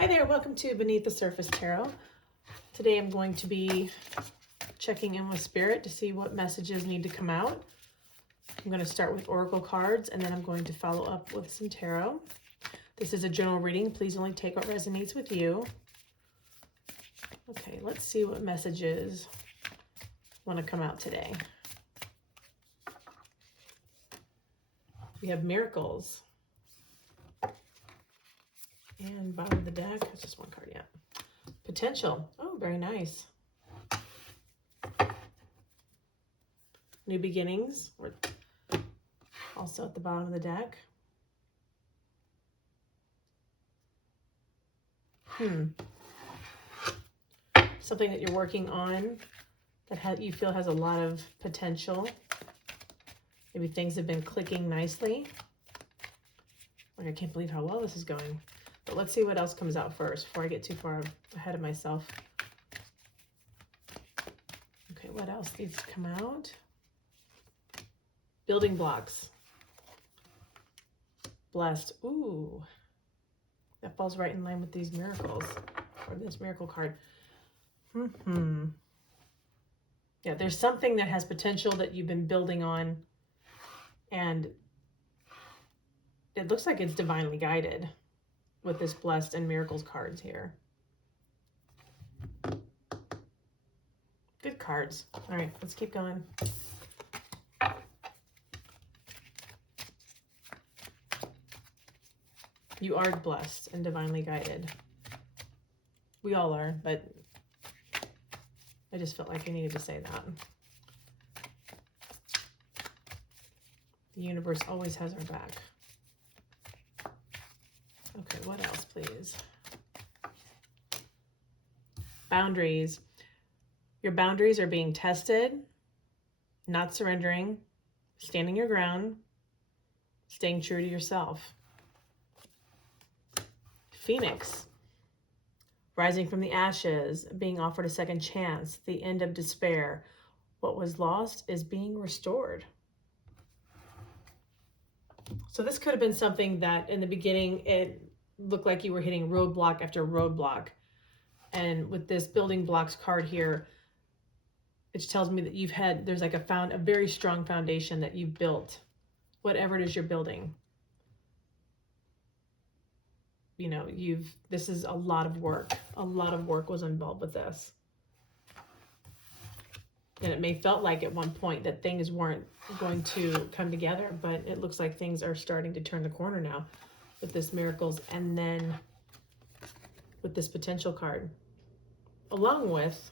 Hi there, welcome to Beneath the Surface Tarot. Today I'm going to be checking in with Spirit to see what messages need to come out. I'm going to start with Oracle cards and then I'm going to follow up with some tarot. This is a general reading. Please only take what resonates with you. Okay, let's see what messages want to come out today. We have miracles. And bottom of the deck, that's just one card, yeah. Potential. Oh, very nice. New beginnings. We're also at the bottom of the deck. Something that you're working on that you feel has a lot of potential. Maybe things have been clicking nicely. Like, I can't believe how well this is going. But let's see what else comes out first before I get too far ahead of myself. Okay, what else needs to come out? Building blocks. Blessed. Ooh. That falls right in line with these miracles. Or this miracle card. Yeah, there's something that has potential that you've been building on. And it looks like it's divinely guided with this blessed and miracles cards here. Good cards. All right, let's keep going. You are blessed and divinely guided. We all are, but I just felt like I needed to say that. The universe always has our back. Okay, what else, please? Boundaries. Your boundaries are being tested, not surrendering, standing your ground, staying true to yourself. Phoenix. Rising from the ashes, being offered a second chance, the end of despair. What was lost is being restored. So this could have been something that in the beginning, it looked like you were hitting roadblock after roadblock. And with this building blocks card here, it tells me that there's like a very strong foundation that you've built, whatever it is you're building. You know, this is a lot of work. A lot of work was involved with this. And it may felt like at one point that things weren't going to come together, but it looks like things are starting to turn the corner now with this miracles and then with this potential card. Along with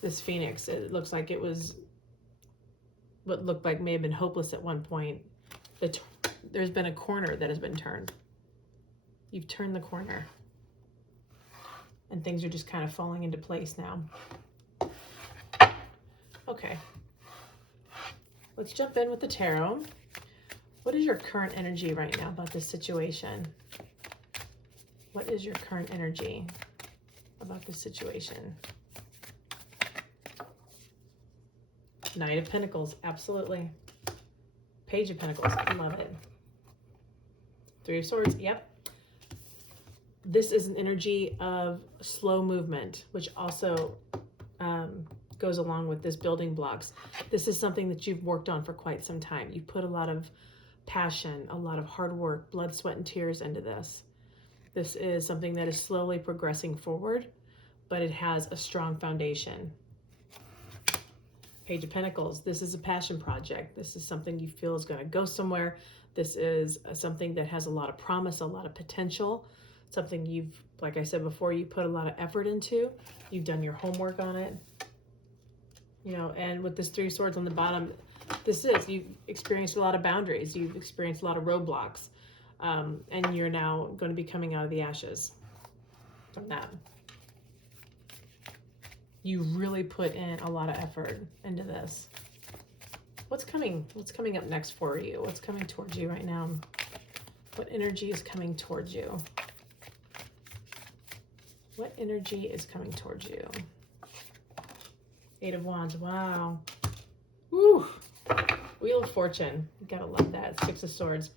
this Phoenix, it looks like it was what looked like may have been hopeless at one point. There's been a corner that has been turned. You've turned the corner. And things are just kind of falling into place now. Okay. Let's jump in with the tarot. What is your current energy right now about this situation? What is your current energy about this situation? Knight of Pentacles, absolutely. Page of Pentacles, I love it. Three of Swords, yep. This is an energy of slow movement, which also goes along with this building blocks. This is something that you've worked on for quite some time. You've put a lot of passion, a lot of hard work, blood, sweat, and tears into this. This is something that is slowly progressing forward, but it has a strong foundation. Page of Pentacles, this is a passion project. This is something you feel is going to go somewhere. This is something that has a lot of promise, a lot of potential. Something you've, like I said before, you put a lot of effort into. You've done your homework on it. You know, and with this Three of Swords on the bottom, you've experienced a lot of boundaries. You've experienced a lot of roadblocks. And you're now going to be coming out of the ashes from that. You really put in a lot of effort into this. What's coming up next for you? What's coming towards you right now? What energy is coming towards you? What energy is coming towards you? Eight of Wands, wow. Woo! Wheel of Fortune, you gotta love that. Six of Swords.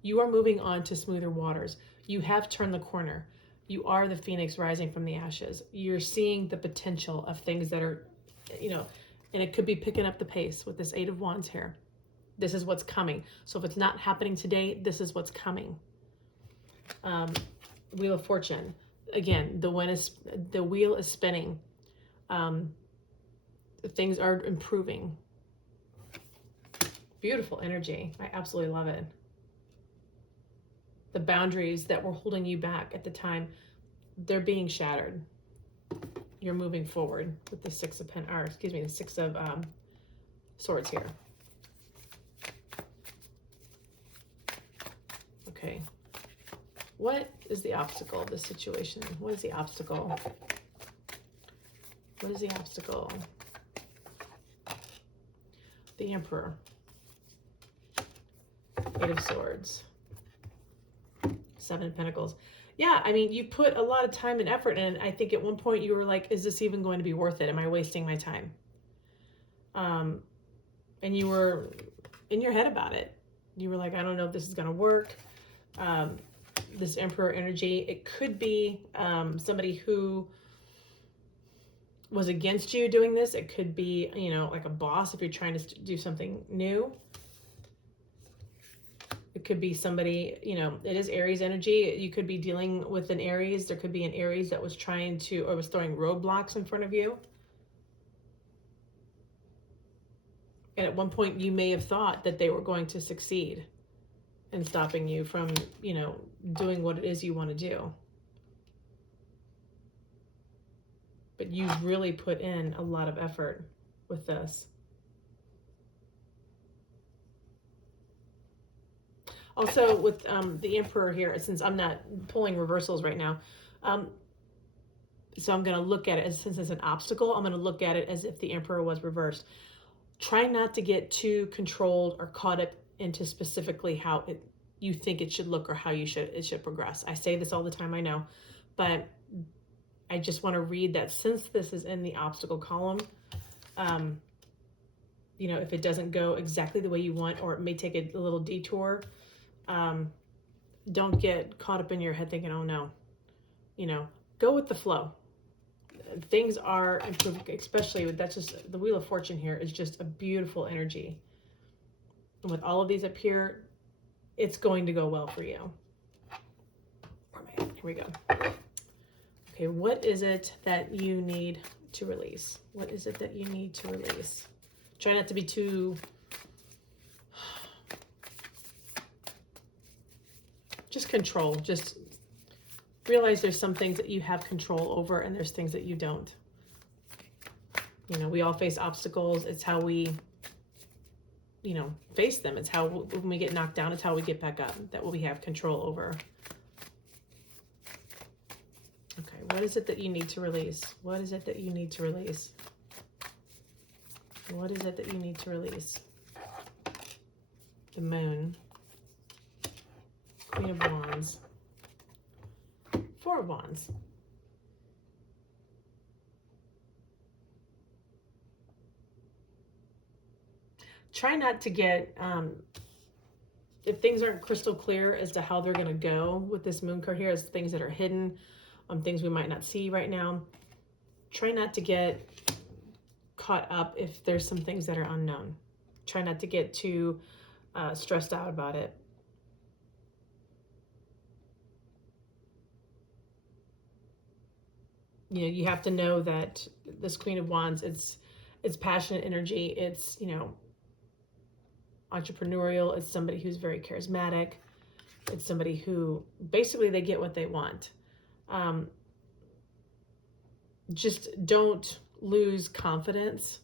You are moving on to smoother waters. You have turned the corner. You are the phoenix rising from the ashes. You're seeing the potential of things that are, you know, and it could be picking up the pace with this Eight of Wands here. This is what's coming. So if it's not happening today, this is what's coming. Wheel of Fortune. Again, the wheel is spinning. Things are improving. Beautiful energy. I absolutely love it. The boundaries that were holding you back at the time, they're being shattered. You're moving forward with the the Six of Swords here. Okay. What is the obstacle of this situation? What is the obstacle? What is the obstacle? The Emperor. Eight of Swords. Seven of Pentacles. Yeah, I mean, you put a lot of time and effort in. I think at one point you were like, is this even going to be worth it? Am I wasting my time? And you were in your head about it. You were like, I don't know if this is going to work. This Emperor energy, it could be somebody who was against you doing this. It could be, you know, like a boss if you're trying to do something new. It could be somebody, you know, it is Aries energy. You could be dealing with an Aries. There could be an Aries that was trying to, or was throwing roadblocks in front of you. And at one point you may have thought that they were going to succeed in stopping you from, you know, doing what it is you want to do. But you've really put in a lot of effort with this. Also with the Emperor here, since I'm not pulling reversals right now, so I'm going to look at it as, since it's an obstacle, I'm going to look at it as if the Emperor was reversed. Try not to get too controlled or caught up into specifically how you think it should look or how it should progress. I say this all the time, I know, but I just want to read that since this is in the obstacle column, you know, if it doesn't go exactly the way you want, or it may take a little detour, don't get caught up in your head thinking, oh no, you know, go with the flow. Things are improving, especially with, that's just, the Wheel of Fortune here is just a beautiful energy. And with all of these up here, it's going to go well for you. Where am I at? Here we go. Okay, what is it that you need to release? What is it that you need to release? Try not to be too... Just control. Just realize there's some things that you have control over and there's things that you don't. You know, we all face obstacles. It's how we, you know, face them. It's how, when we get knocked down, it's how we get back up. That what we have control over. Okay, what is it that you need to release? What is it that you need to release? What is it that you need to release? The Moon. Queen of Wands. Four of Wands. Try not to get, if things aren't crystal clear as to how they're going to go with this Moon card here, as things that are hidden, things we might not see right now. Try not to get caught up if there's some things that are unknown. Try not to get too stressed out about it. You know, you have to know that this Queen of Wands, it's passionate energy. It's, you know, entrepreneurial. It's somebody who's very charismatic. It's somebody who basically they get what they want. Just don't lose confidence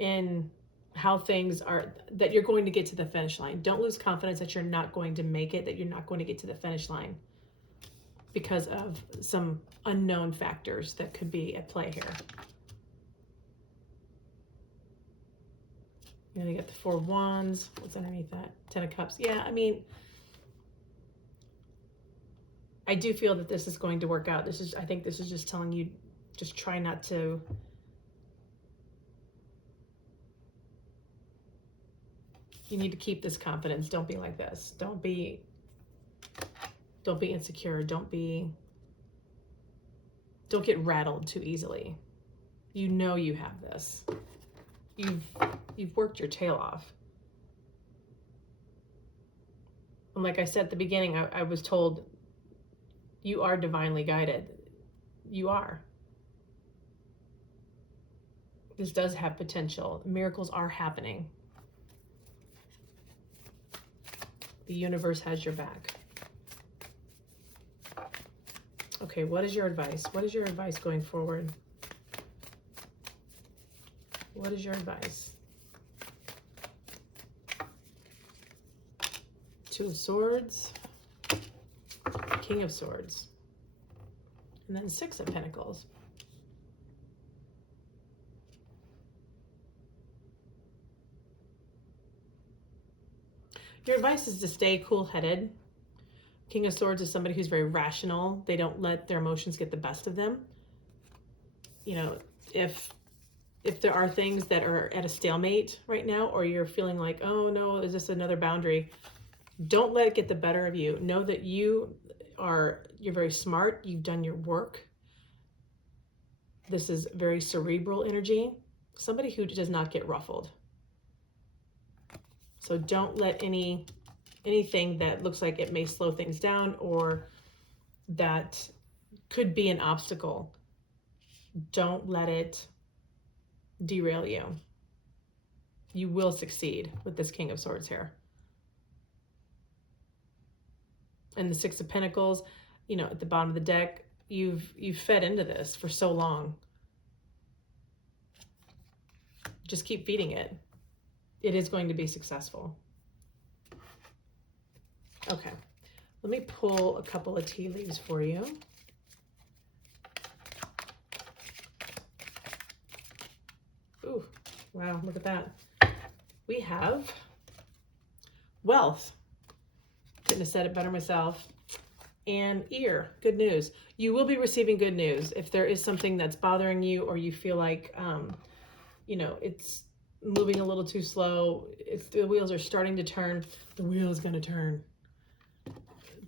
in how things are, that you're going to get to the finish line. Don't lose confidence that you're not going to make it, that you're not going to get to the finish line because of some unknown factors that could be at play here. And then you got the Four of Wands. What's underneath that? Ten of Cups. Yeah, I mean, I do feel that this is going to work out. I think this is just telling you, just try not to, you need to keep this confidence. Don't be like this. Don't be Don't be insecure. Don't get rattled too easily. You know you have this. You've worked your tail off. And like I said at the beginning, I was told you are divinely guided. You are. This does have potential. Miracles are happening. The universe has your back. Okay, what is your advice? What is your advice going forward? What is your advice? Two of Swords, King of Swords, and then Six of Pentacles. Your advice is to stay cool-headed. King of Swords is somebody who's very rational. They don't let their emotions get the best of them. You know, if there are things that are at a stalemate right now, or you're feeling like, oh no, is this another boundary? Don't let it get the better of you. Know that you're very smart. You've done your work. This is very cerebral energy. Somebody who does not get ruffled. So don't let anything that looks like it may slow things down or that could be an obstacle, don't let it derail you. You will succeed with this King of Swords here. And the Six of Pentacles, you know, at the bottom of the deck, you've fed into this for so long. Just keep feeding it. It is going to be successful. Okay, let me pull a couple of tea leaves for you. Ooh, wow, look at that. We have wealth. Couldn't have said it better myself. And ear, good news. You will be receiving good news. If there is something that's bothering you, or you feel like, you know, it's moving a little too slow, the wheels are starting to turn, the wheel is going to turn.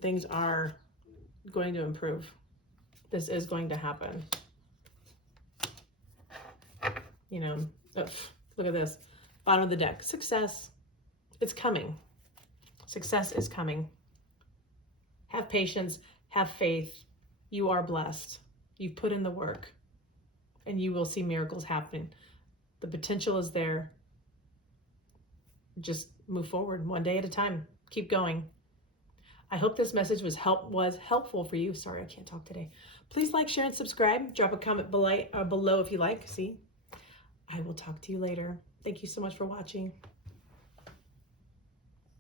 Things are going to improve. This is going to happen. You know, look at this. Bottom of the deck. Success. It's coming. Success is coming. Have patience. Have faith. You are blessed. You've put in the work. And you will see miracles happen. The potential is there. Just move forward one day at a time. Keep going. I hope this message was helpful for you. Sorry, I can't talk today. Please like, share, and subscribe. Drop a comment below if you like. See, I will talk to you later. Thank you so much for watching.